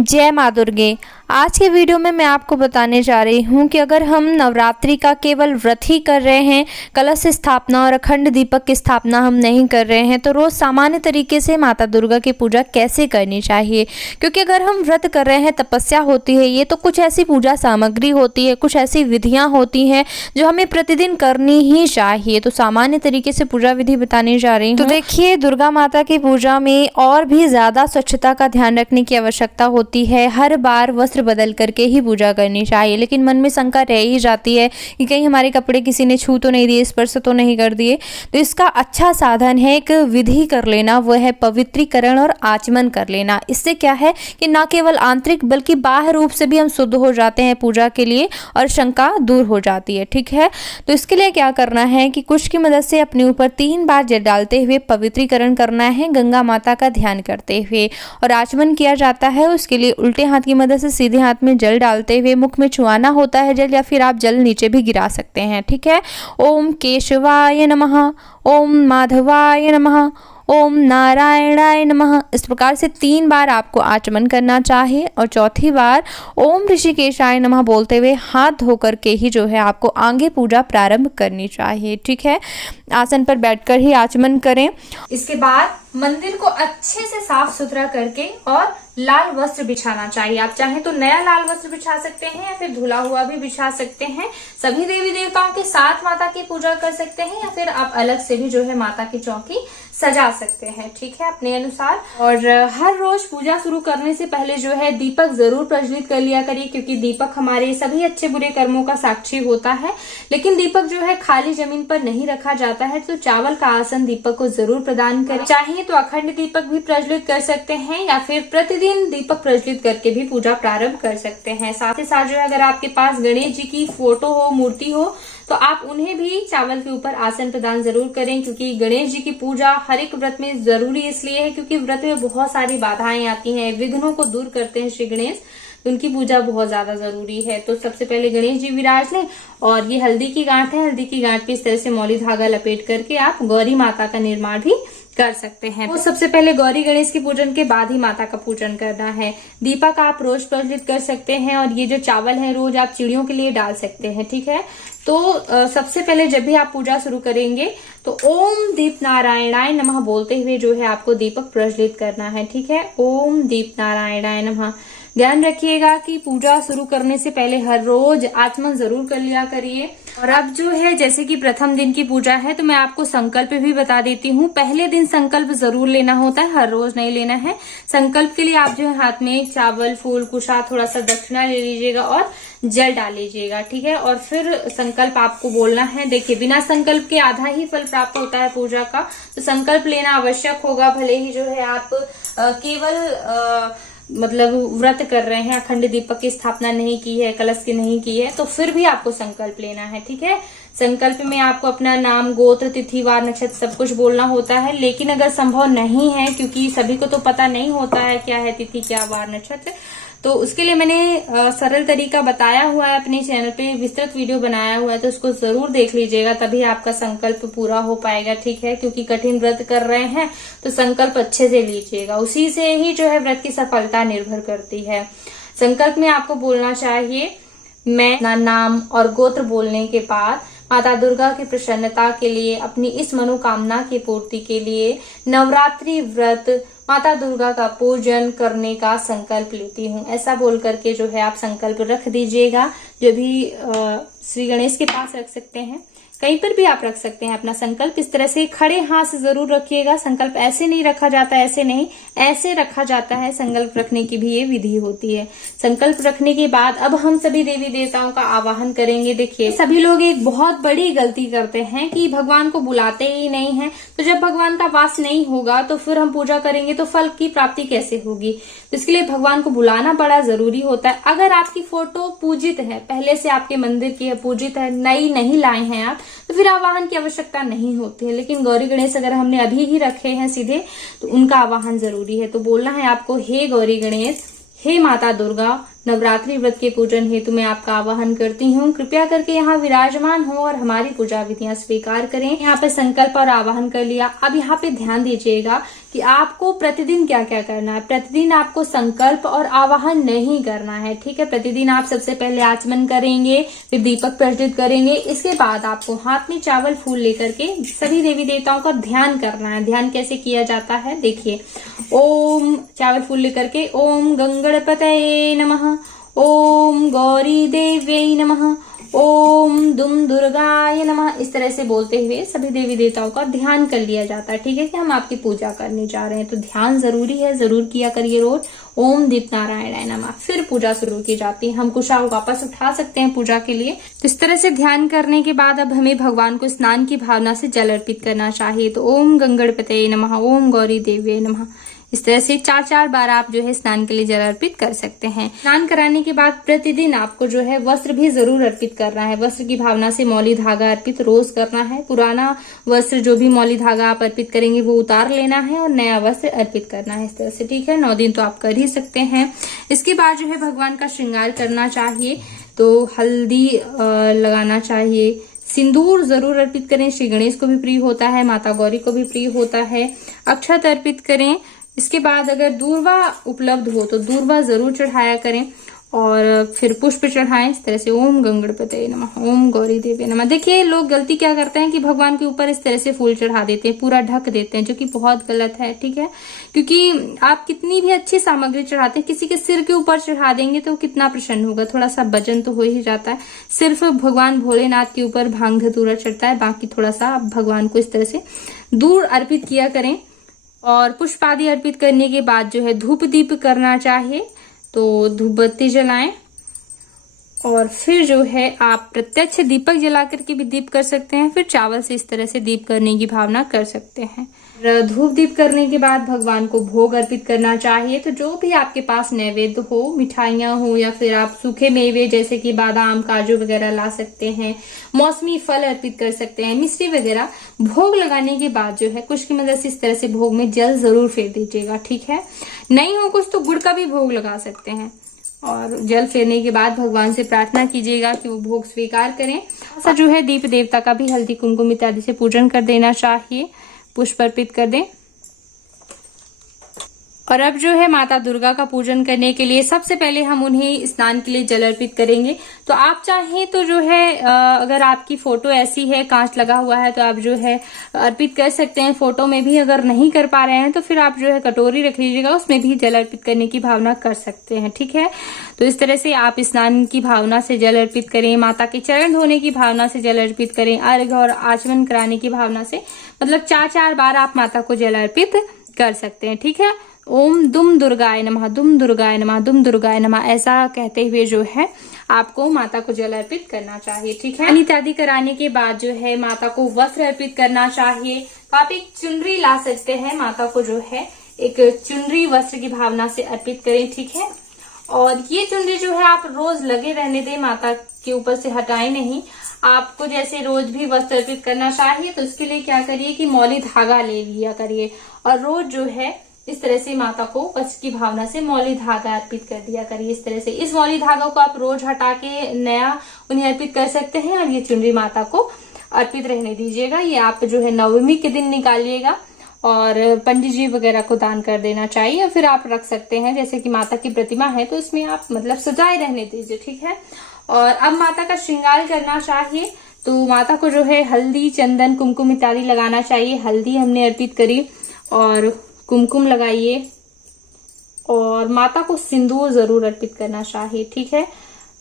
जय माँ दुर्गे। आज के वीडियो में मैं आपको बताने जा रही हूँ कि अगर हम नवरात्रि का केवल व्रत ही कर रहे हैं, कलश स्थापना और अखंड दीपक की स्थापना हम नहीं कर रहे हैं, तो रोज़ सामान्य तरीके से माता दुर्गा की पूजा कैसे करनी चाहिए। क्योंकि अगर हम व्रत कर रहे हैं, तपस्या होती है, ये तो कुछ ऐसी पूजा सामग्री होती है, कुछ ऐसी विधियाँ होती हैं जो हमें प्रतिदिन करनी ही चाहिए। तो सामान्य तरीके से पूजा विधि बताने जा रही हूँ। तो देखिए, दुर्गा माता की पूजा में और भी ज़्यादा स्वच्छता का ध्यान रखने की आवश्यकता होती है। हर बार वस्त्र बदल करके ही पूजा करनी चाहिए, लेकिन मन में शंका रह ही जाती है कि कहीं हमारे कपड़े किसी ने छू तो नहीं दिए, स्पर्श तो नहीं कर दिए। तो इसका अच्छा साधन है एक विधि कर लेना, वो है पवित्रीकरण और आचमन कर लेना। इससे क्या है कि न केवल आंतरिक बल्कि बाह्य रूप से भी हम शुद्ध हो जाते हैं पूजा के लिए और शंका दूर हो जाती है। ठीक है, तो इसके लिए क्या करना है कि कुश की मदद से अपने ऊपर 3 बार जल डालते हुए पवित्रीकरण करना है, गंगा माता का ध्यान करते हुए। और आचमन किया जाता है, उसके लिए उल्टे हाथ की मदद से सीधे हाथ में जल डालते हुए मुख में छुआना होता है जल, या फिर आप जल नीचे भी गिरा सकते हैं। ठीक है, ओम केशवाय नमः, ओम माधवाय नमः, ओम नारायणाय नमः। इस प्रकार से 3 बार आपको आचमन करना चाहिए और चौथी बार ओम ऋषिकेशाय नमः बोलते हुए हाथ धो करके ही जो है आपको आगे पूजा प्रारंभ करनी चाहिए। ठीक है, आसन पर बैठकर ही आचमन करें। इसके बाद मंदिर को अच्छे से साफ सुथरा करके और लाल वस्त्र बिछाना चाहिए। आप चाहें तो नया लाल वस्त्र बिछा सकते हैं या फिर धुला हुआ भी बिछा सकते हैं। सभी देवी देवताओं के साथ माता की पूजा कर सकते हैं, या फिर आप अलग से भी जो है माता की चौकी सजा सकते हैं। ठीक है, अपने अनुसार। और हर रोज पूजा शुरू करने से पहले जो है दीपक जरूर प्रज्वलित कर लिया करिए, क्योंकि दीपक हमारे सभी अच्छे बुरे कर्मों का साक्षी होता है। लेकिन दीपक जो है खाली जमीन पर नहीं रखा जाता है, तो चावल का आसन दीपक को जरूर प्रदान करें। चाहिए तो अखंड दीपक भी प्रज्वलित कर सकते हैं, या फिर प्रतिदिन दीपक प्रज्वलित करके भी पूजा प्रारंभ कर सकते हैं। साथ ही साथ जो है अगर आपके पास गणेश जी की फोटो हो, मूर्ति हो, तो आप उन्हें भी चावल के ऊपर आसन प्रदान जरूर करें, क्योंकि गणेश जी की पूजा हर एक व्रत में जरूरी इसलिए है क्योंकि व्रत में बहुत सारी बाधाएं आती हैं, विघ्नों को दूर करते हैं श्री गणेश, तो उनकी पूजा बहुत ज्यादा जरूरी है। तो सबसे पहले गणेश जी विराज लें, और ये हल्दी की गांठ है, हल्दी की गांठ पे इस तरह से मौली धागा लपेट करके आप गौरी माता का निर्माण भी कर सकते हैं। तो सबसे पहले गौरी गणेश की पूजन के बाद ही माता का पूजन करना है। दीपक आप रोज प्रज्वलित कर सकते हैं, और ये जो चावल है रोज आप चिड़ियों के लिए डाल सकते हैं। ठीक है, तो सबसे पहले जब भी आप पूजा शुरू करेंगे तो ओम दीप नारायणाय नमः बोलते हुए जो है आपको दीपक प्रज्वलित करना है। ठीक है, ओम दीप नारायणाय नमः। ध्यान रखिएगा कि पूजा शुरू करने से पहले हर रोज आचमन जरूर कर लिया करिए। और अब जो है जैसे कि प्रथम दिन की पूजा है, तो मैं आपको संकल्प भी बता देती हूँ। पहले दिन संकल्प जरूर लेना होता है, हर रोज नहीं लेना है। संकल्प के लिए आप जो है हाथ में चावल, फूल, कुशा, थोड़ा सा दक्षिणा ले लीजिएगा और जल डाल लीजिएगा। ठीक है, और फिर संकल्प आपको बोलना है। देखिए, बिना संकल्प के आधा ही फल प्राप्त होता है पूजा का, तो संकल्प लेना आवश्यक होगा। भले ही जो है आप केवल मतलब व्रत कर रहे हैं, अखंड दीपक की स्थापना नहीं की है, कलश की नहीं की है, तो फिर भी आपको संकल्प लेना है। ठीक है, संकल्प में आपको अपना नाम, गोत्र, तिथि, वार, नक्षत्र सब कुछ बोलना होता है। लेकिन अगर संभव नहीं है, क्योंकि सभी को तो पता नहीं होता है क्या है तिथि, क्या वार, नक्षत्र, तो उसके लिए मैंने सरल तरीका बताया हुआ है अपने चैनल पे, विस्तृत वीडियो बनाया हुआ है, तो उसको जरूर देख लीजिएगा, तभी आपका संकल्प पूरा हो पाएगा। ठीक है, क्योंकि कठिन व्रत कर रहे हैं तो संकल्प अच्छे से लीजिएगा, उसी से ही जो है व्रत की सफलता निर्भर करती है। संकल्प में आपको बोलना चाहिए, मैं अपना नाम और गोत्र बोलने के बाद माता दुर्गा की प्रसन्नता के लिए, अपनी इस मनोकामना की पूर्ति के लिए नवरात्रि व्रत माता दुर्गा का पूजन करने का संकल्प लेती हूँ, ऐसा बोल करके जो है आप संकल्प रख दीजिएगा। जो भी श्री गणेश के पास रख सकते हैं, कहीं पर भी आप रख सकते हैं अपना संकल्प। इस तरह से खड़े हाथ से जरूर रखिएगा। संकल्प ऐसे नहीं रखा जाता, ऐसे नहीं, ऐसे रखा जाता है। संकल्प रखने की भी ये विधि होती है। संकल्प रखने के बाद अब हम सभी देवी देवताओं का आवाहन करेंगे। देखिए, सभी लोग एक बहुत बड़ी गलती करते हैं कि भगवान को बुलाते ही नहीं है। तो जब भगवान का वास नहीं होगा तो फिर हम पूजा करेंगे तो फल की प्राप्ति कैसे होगी। तो इसके लिए भगवान को बुलाना बड़ा जरूरी होता है। अगर आपकी फोटो पूजित है, पहले से आपके मंदिर की है, पूजित है, नई नहीं लाए हैं आप, तो फिर आवाहन की आवश्यकता नहीं होती है। लेकिन गौरी गणेश अगर हमने अभी ही रखे हैं सीधे, तो उनका आवाहन जरूरी है। तो बोलना है आपको, हे गौरी गणेश, हे माता दुर्गा, नवरात्रि व्रत के पूजन हेतु मैं आपका आवाहन करती हूँ। कृपया करके यहाँ विराजमान हो और हमारी पूजा विधियां स्वीकार करें। यहाँ पे संकल्प और आवाहन कर लिया। अब यहाँ पे ध्यान दीजिएगा कि आपको प्रतिदिन क्या क्या करना है। प्रतिदिन आपको संकल्प और आवाहन नहीं करना है, ठीक है। प्रतिदिन आप सबसे पहले आचमन करेंगे, फिर दीपक प्रज्वलित करेंगे। इसके बाद आपको हाथ में चावल फूल लेकर के सभी देवी देवताओं का ध्यान करना है। ध्यान कैसे किया जाता है देखिए। ओम चावल फूल लेकर के ओम गंगणपतये नमः, ओम गौरी देव्यै नमः, ओम दुम दुर्गाय नमः, इस तरह से बोलते हुए सभी देवी देवताओं का ध्यान कर लिया जाता है, ठीक है, कि हम आपकी पूजा करने जा रहे हैं। तो ध्यान जरूरी है, जरूर किया करिए रोज। ओम दीप नारायणाय नमः। फिर पूजा शुरू की जाती है। हम कुशाल वापस उठा सकते हैं पूजा के लिए। तो इस तरह से ध्यान करने के बाद अब हमें भगवान को स्नान की भावना से जल अर्पित करना चाहिए। तो ओम गंगणपतये नमः, ओम गौरी देव्यै नमः, इस तरह से 4-4 बार आप जो है स्नान के लिए जल अर्पित कर सकते हैं। स्नान कराने के बाद प्रतिदिन आपको जो है वस्त्र भी जरूर अर्पित करना है। वस्त्र की भावना से मौली धागा अर्पित रोज करना है। पुराना वस्त्र जो भी मौली धागा आप अर्पित करेंगे वो उतार लेना है और नया वस्त्र अर्पित करना है, इस तरह से, ठीक है। 9 दिन तो आप कर ही सकते हैं। इसके बाद जो है भगवान का श्रृंगार करना चाहिए। तो हल्दी लगाना चाहिए, सिंदूर जरूर अर्पित करें। श्री गणेश को भी प्रिय होता है, माता गौरी को भी प्रिय होता है। अक्षत अर्पित करें। इसके बाद अगर दूर्वा उपलब्ध हो तो दूर्वा जरूर चढ़ाया करें और फिर पुष्प चढ़ाएं, इस तरह से। ओम गंगणपतये नमः, ओम गौरी देव्यै नमः। देखिए लोग गलती क्या करते हैं कि भगवान के ऊपर इस तरह से फूल चढ़ा देते हैं, पूरा ढक देते हैं, जो कि बहुत गलत है, ठीक है। क्योंकि आप कितनी भी अच्छी सामग्री चढ़ाते हैं, किसी के सिर के ऊपर चढ़ा देंगे तो कितना प्रसन्न होगा, थोड़ा सा वजन तो हो ही जाता है। सिर्फ भगवान भोलेनाथ के ऊपर भांग धतूरा चढ़ता है, बाकी थोड़ा सा आप भगवान को इस तरह से दूर अर्पित किया करें। और पुष्प आदि अर्पित करने के बाद जो है धूप दीप करना चाहिए, तो धूप बत्ती जलाएं। और फिर जो है आप प्रत्यक्ष दीपक जला करके भी दीप कर सकते हैं। फिर चावल से इस तरह से दीप करने की भावना कर सकते हैं। धूप दीप करने के बाद भगवान को भोग अर्पित करना चाहिए। तो जो भी आपके पास नैवेद्य हो, मिठाइयां हो या फिर आप सूखे मेवे जैसे कि बादाम काजू वगैरह ला सकते हैं, मौसमी फल अर्पित कर सकते हैं, मिश्री वगैरह। भोग लगाने के बाद जो है कुछ की मदद से इस तरह से भोग में जल जरूर फेर दीजिएगा, ठीक है। नहीं हो कुछ तो गुड़ का भी भोग लगा सकते हैं। और जल फेरने के बाद भगवान से प्रार्थना कीजिएगा कि वो भोग स्वीकार करें। ऐसा जो है दीप देवता का भी हल्दी कुमकुम इत्यादि से पूजन कर देना चाहिए, पुष्प अर्पित कर दें। और अब जो है माता दुर्गा का पूजन करने के लिए सबसे पहले हम उन्हें स्नान के लिए जल अर्पित करेंगे। तो आप चाहें तो जो है अगर आपकी फोटो ऐसी है, कांच लगा हुआ है, तो आप जो है अर्पित कर सकते हैं। फोटो में भी अगर नहीं कर पा रहे हैं तो फिर आप जो है कटोरी रख लीजिएगा, उसमें भी जल अर्पित करने की भावना कर सकते हैं, ठीक है। तो इस तरह से आप स्नान की भावना से जल अर्पित करें, माता के चरण धोने की भावना से जल अर्पित करें, अर्घ्य और आचमन कराने की भावना से, मतलब 4-4 बार आप माता को जल अर्पित कर सकते हैं, ठीक है। ओम दुम दुर्गाय नमः, दुम दुर्गाय नमः, दुम दुर्गाय नमः, ऐसा कहते हुए जो है आपको माता को जल अर्पित करना चाहिए, ठीक है। इत्यादि कराने के बाद जो है माता को वस्त्र अर्पित करना चाहिए। तो आप एक चुनरी ला सकते हैं, माता को जो है एक चुनरी वस्त्र की भावना से अर्पित करें, ठीक है। और ये चुनरी जो है आप रोज लगे रहने दें, माता के ऊपर से हटाएं नहीं। आपको जैसे रोज भी वस्त्र अर्पित करना चाहिए तो उसके लिए क्या करिए कि मौली धागा ले लिया करिए और रोज जो है इस तरह से माता को वस्त्र की भावना से मौली धागा अर्पित कर दिया करिए। इस तरह से इस मौली धागा को आप रोज हटा के नया उन्हें अर्पित कर सकते हैं और ये चुनरी माता को अर्पित रहने दीजिएगा। ये आप जो है नवमी के दिन निकालिएगा और पंडित जी वगैरह को दान कर देना चाहिए। फिर आप रख सकते हैं, जैसे कि माता की प्रतिमा है तो इसमें आप मतलब सजाए रहने दीजिए, ठीक है। और अब माता का श्रृंगार करना चाहिए। तो माता को जो है हल्दी चंदन कुमकुम इत्यादि लगाना चाहिए। हल्दी हमने अर्पित करी और कुमकुम लगाइए और माता को सिंदूर जरूर अर्पित करना चाहिए, ठीक है।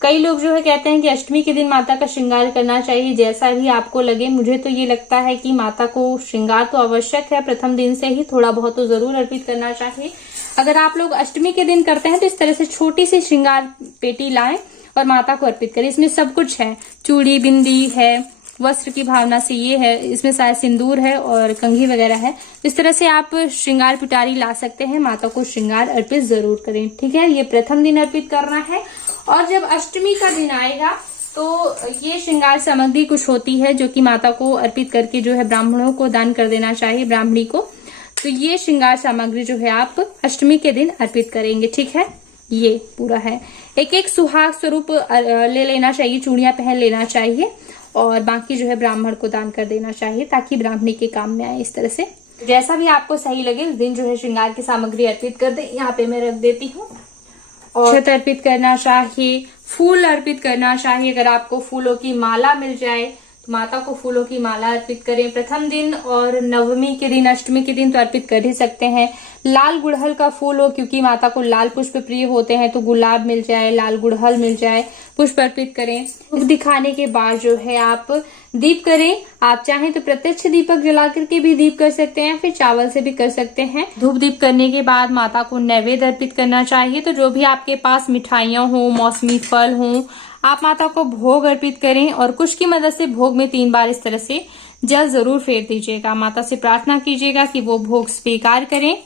कई लोग जो है कहते हैं कि अष्टमी के दिन माता का श्रृंगार करना चाहिए, जैसा भी आपको लगे। मुझे तो ये लगता है कि माता को श्रृंगार तो आवश्यक है, प्रथम दिन से ही थोड़ा बहुत तो जरूर अर्पित करना चाहिए। अगर आप लोग अष्टमी के दिन करते हैं तो इस तरह से छोटी सी श्रृंगार पेटी लाएं और माता को अर्पित करें। इसमें सब कुछ है, चूड़ी बिंदी है, वस्त्र की भावना से ये है, इसमें शायद सिंदूर है और कंघी वगैरह है। इस तरह से आप श्रृंगार पिटारी ला सकते हैं, माता को श्रृंगार अर्पित जरूर करें, ठीक है। ये प्रथम दिन अर्पित करना है। और जब अष्टमी का दिन आएगा तो ये श्रृंगार सामग्री कुछ होती है जो कि माता को अर्पित करके जो है ब्राह्मणों को दान कर देना चाहिए, ब्राह्मणी को। तो ये श्रृंगार सामग्री जो है आप अष्टमी के दिन अर्पित करेंगे, ठीक है। ये पूरा है। एक एक सुहाग स्वरूप ले लेना चाहिए, चूड़ियां पहन लेना चाहिए और बाकी जो है ब्राह्मण को दान कर देना चाहिए ताकि ब्राह्मणी के काम में आए। इस तरह से जैसा भी आपको सही लगे उस दिन जो है श्रृंगार की सामग्री अर्पित कर दे। यहाँ पे मैं रख देती हूँ। और अक्षत अर्पित करना चाहिए, फूल अर्पित करना चाहिए। अगर आपको फूलों की माला मिल जाए तो माता को फूलों की माला अर्पित करें। प्रथम दिन और नवमी के दिन, अष्टमी के दिन तो अर्पित कर ही सकते हैं। लाल गुड़हल का फूल हो, क्योंकि माता को लाल पुष्प प्रिय होते हैं, तो गुलाब मिल जाए, लाल गुड़हल मिल जाए, पुष्प अर्पित करें। दिखाने के बाद जो है आप दीप करें। आप चाहें तो प्रत्यक्ष दीपक जला करके भी दीप कर सकते हैं, फिर चावल से भी कर सकते हैं। धूप दीप करने के बाद माता को नैवेद्य अर्पित करना चाहिए। तो जो भी आपके पास मिठाइयां हो, मौसमी फल हो, आप माता को भोग अर्पित करें और कुश की मदद से भोग में 3 बार इस तरह से जल जरूर फेर दीजिएगा। माता से प्रार्थना कीजिएगा कि वो भोग स्वीकार करें।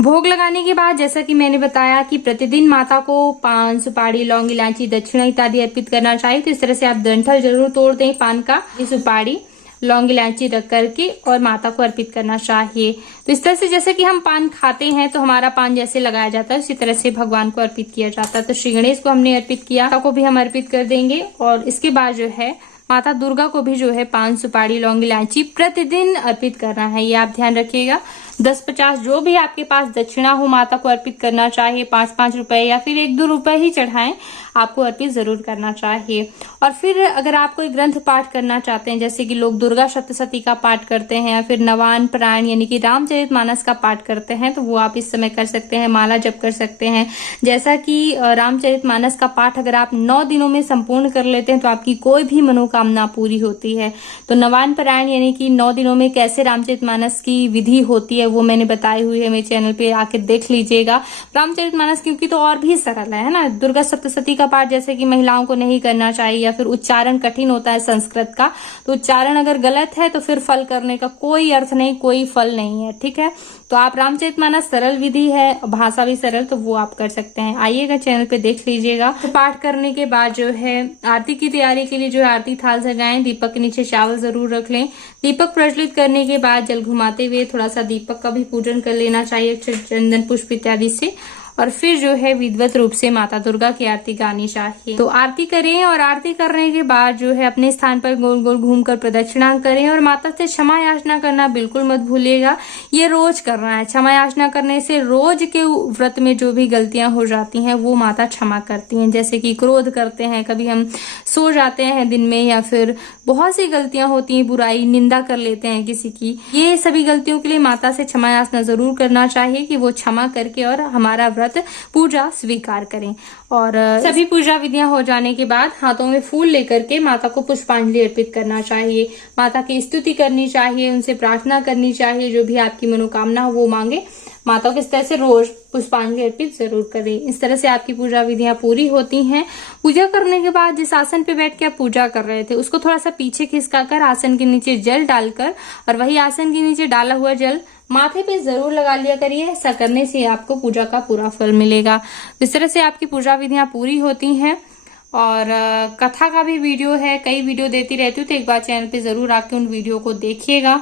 भोग लगाने के बाद जैसा कि मैंने बताया कि प्रतिदिन माता को पान, सुपारी, लौंग, इलायची, दक्षिणा इत्यादि अर्पित करना चाहिए। तो इस तरह से आप डंठल जरूर तोड़ दें पान का, सुपारी, लौंग, इलायची रख करके और माता को अर्पित करना चाहिए। तो इस तरह से जैसे कि हम पान खाते हैं तो हमारा पान जैसे लगाया जाता है उसी तरह से भगवान को अर्पित किया जाता है। तो श्री गणेश को हमने अर्पित किया, माता को भी हम अर्पित कर देंगे। और इसके बाद जो है माता दुर्गा को भी जो है पान, सुपारी, लौंग, इलायची प्रतिदिन अर्पित करना है। ये आप ध्यान रखिएगा। 10-50 जो भी आपके पास दक्षिणा हो माता को अर्पित करना चाहिए। 5-5 रुपए या फिर 1-2 रुपए ही चढ़ाएं, आपको अर्पित जरूर करना चाहिए। और फिर अगर आप कोई ग्रंथ पाठ करना चाहते हैं, जैसे कि लोग दुर्गा सप्तशती का पाठ करते हैं या फिर नवान पारायण यानी कि रामचरितमानस का पाठ करते हैं, तो वो आप इस समय कर सकते हैं, माला जप कर सकते हैं। जैसा कि रामचरितमानस का पाठ अगर आप 9 दिनों में संपूर्ण कर लेते हैं तो आपकी कोई भी मनोकामना पूरी होती है। तो नवान पारायण यानी कि 9 दिनों में कैसे रामचरितमानस की विधि होती है वो मैंने बताई हुई है, मेरे चैनल पे आके देख लीजिएगा। रामचरितमानस क्योंकि तो और भी सरल है ना। दुर्गा सप्तशती का पाठ जैसे कि महिलाओं को नहीं करना चाहिए या फिर उच्चारण कठिन होता है संस्कृत का, तो उच्चारण अगर गलत है तो फिर फल करने का कोई अर्थ नहीं, कोई फल नहीं है। ठीक है, तो आप रामचरितमानस सरल विधि है, भाषा भी सरल, तो वो आप कर सकते हैं। आइएगा चैनल पे देख लीजिएगा। तो पाठ करने के बाद जो है आरती की तैयारी के लिए जो है आरती थाल सजाएं, दीपक के नीचे चावल जरूर रख लें। दीपक प्रज्वलित करने के बाद जल घुमाते हुए थोड़ा सा दीपक का भी पूजन कर लेना चाहिए चंदन पुष्प इत्यादि से। और फिर जो है विधिवत रूप से माता दुर्गा की आरती गानी चाहिए। तो आरती करें और आरती करने के बाद जो है अपने स्थान पर गोल गोल घूमकर प्रदक्षिणा करें और माता से क्षमा याचना करना बिल्कुल मत भूलिएगा। ये रोज करना है। क्षमा याचना करने से रोज के व्रत में जो भी गलतियां हो जाती हैं वो माता क्षमा करती हैं। जैसे कि क्रोध करते हैं, कभी हम सो जाते हैं दिन में, या फिर बहुत सी गलतियां होती हैं, बुराई, निंदा कर लेते हैं किसी की। ये सभी गलतियों के लिए माता से क्षमा याचना जरूर करना चाहिए कि वो क्षमा करके और हमारा व्रत पूजा स्वीकार करें। और सभी पूजा विधियां हो जाने के बाद हाथों में फूल लेकर के माता को पुष्पांजलि अर्पित करना चाहिए। माता की स्तुति करनी चाहिए, उनसे प्रार्थना करनी चाहिए, जो भी आपकी मनोकामना हो वो मांगे। माता को इस तरह से रोज पुष्पांजलि अर्पित जरूर करें। इस तरह से आपकी पूजा विधियां पूरी होती हैं। पूजा करने के बाद जिस आसन पे बैठ के आप पूजा कर रहे थे उसको थोड़ा सा पीछे खिसका कर आसन के नीचे जल डालकर और वही आसन के नीचे डाला हुआ जल माथे पे जरूर लगा लिया करिए। ऐसा करने से आपको पूजा का पूरा फल मिलेगा। इस तरह से आपकी पूजा विधियां पूरी होती हैं। और कथा का भी वीडियो है, कई वीडियो देती रहती हूँ, तो एक बार चैनल पे जरूर आके उन वीडियो को देखिएगा।